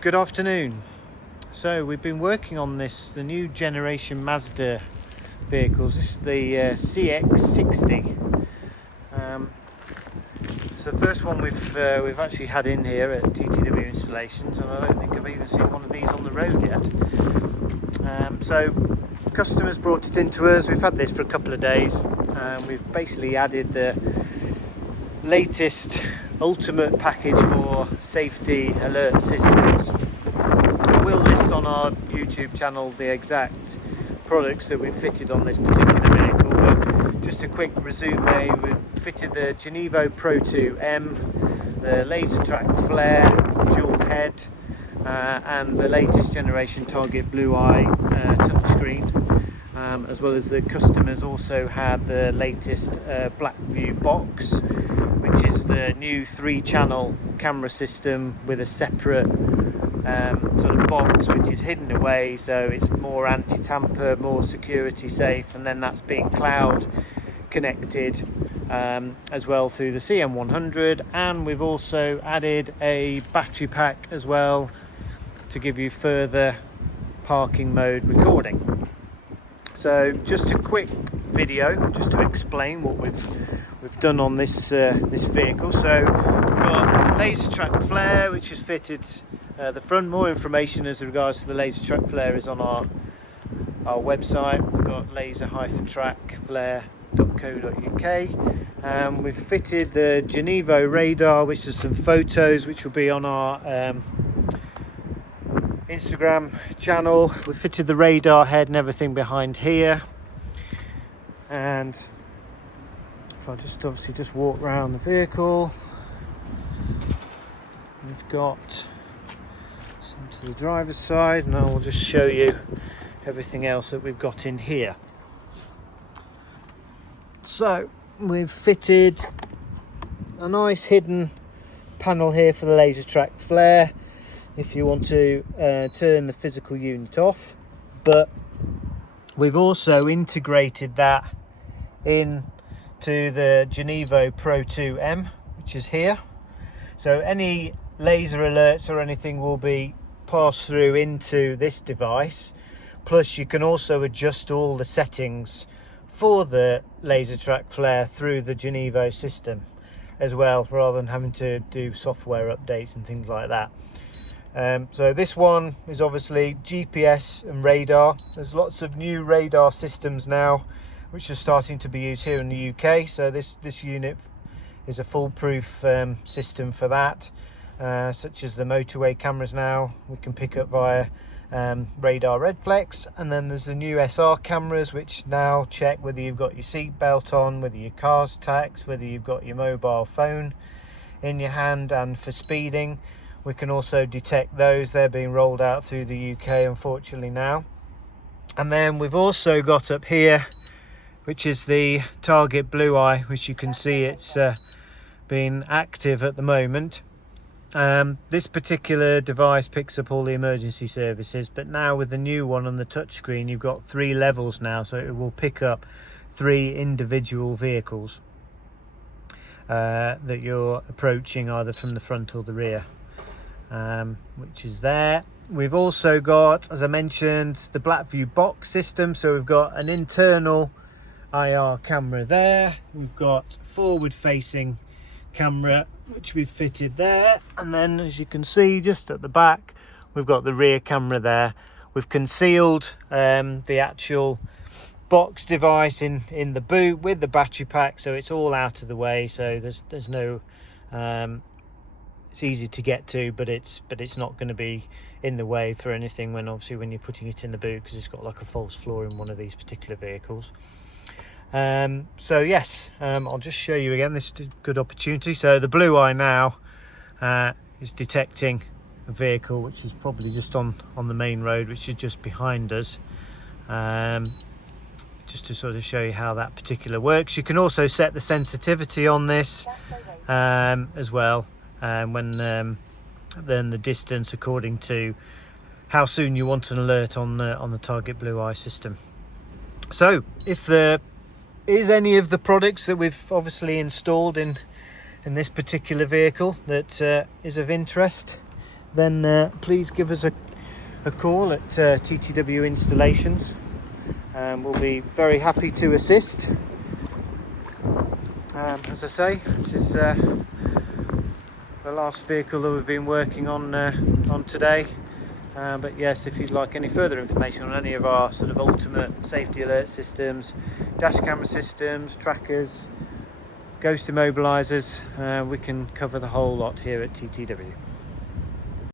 Good afternoon. So we've been working on the new generation Mazda vehicles. This is the CX60. It's the first one we've actually had in here at TTW Installations, and I don't think I've even seen one of these on the road yet. So customers brought it into us. We've had this for a couple of days. We've basically added the latest ultimate package for safety alert systems. We'll list on our YouTube channel the exact products that we've fitted on this particular vehicle, but just a quick resume: we fitted the Genevo Pro2M, the laser track flare, dual head, and the latest generation Target Blueye touchscreen, as well as the customers also had the latest BlackVue Box, which is the new 3-channel camera system with a separate sort of box which is hidden away, so it's more anti-tamper, more security safe, and then that's being cloud connected as well through the CM100. And we've also added a battery pack as well to give you further parking mode recording. So just a quick video just to explain what we've done on this vehicle. So we've got laser track flare, which is fitted the front. More information as regards to the laser track flare is on our website. We've got laser-trackflare.co.uk. We've fitted the Genevo radar, which is some photos which will be on our Instagram channel. We fitted the radar head and everything behind here. And if I just walk around the vehicle, we've got some to the driver's side, and I will just show you everything else that we've got in here. So we've fitted a nice hidden panel here for the laser track flare if you want to turn the physical unit off, but we've also integrated that in to the Genevo Pro2M, which is here. So any laser alerts or anything will be passed through into this device. Plus you can also adjust all the settings for the laser track flare through the Genevo system as well, rather than having to do software updates and things like that. So this one is obviously GPS and radar. There's lots of new radar systems now which are starting to be used here in the UK. So this unit is a foolproof system for that, such as the motorway cameras now we can pick up via radar red flex. And then there's the new SR cameras which now check whether you've got your seat belt on, whether your car's taxed, whether you've got your mobile phone in your hand. And for speeding, we can also detect those. They're being rolled out through the UK unfortunately now. And then we've also got up here, which is the Target Blueye, which you can see it's being active at the moment. This particular device picks up all the emergency services, but now with the new one on the touchscreen, you've got 3 levels now, so it will pick up 3 individual vehicles that you're approaching either from the front or the rear, which is there. We've also got, as I mentioned, the BlackVue Box system. So we've got an internal IR camera there, we've got forward facing camera which we've fitted there, and then as you can see just at the back we've got the rear camera there. We've concealed the actual box device in the boot with the battery pack, so it's all out of the way, so there's no it's easy to get to, but it's not going to be in the way for anything when you're putting it in the boot, because it's got like a false floor in one of these particular vehicles. So yes, I'll just show you again. This is a good opportunity. So the Blueye now is detecting a vehicle which is probably just on the main road, which is just behind us, just to sort of show you how that particular works. You can also set the sensitivity on this as well, when then the distance according to how soon you want an alert on the Target Blueye system. So if there is any of the products that we've obviously installed in this particular vehicle that is of interest, then please give us a call at TTW Installations. We'll be very happy to assist. As I say, this is the last vehicle that we've been working on today. But yes, if you'd like any further information on any of our sort of ultimate safety alert systems, dash camera systems, trackers, ghost immobilizers, we can cover the whole lot here at TTW.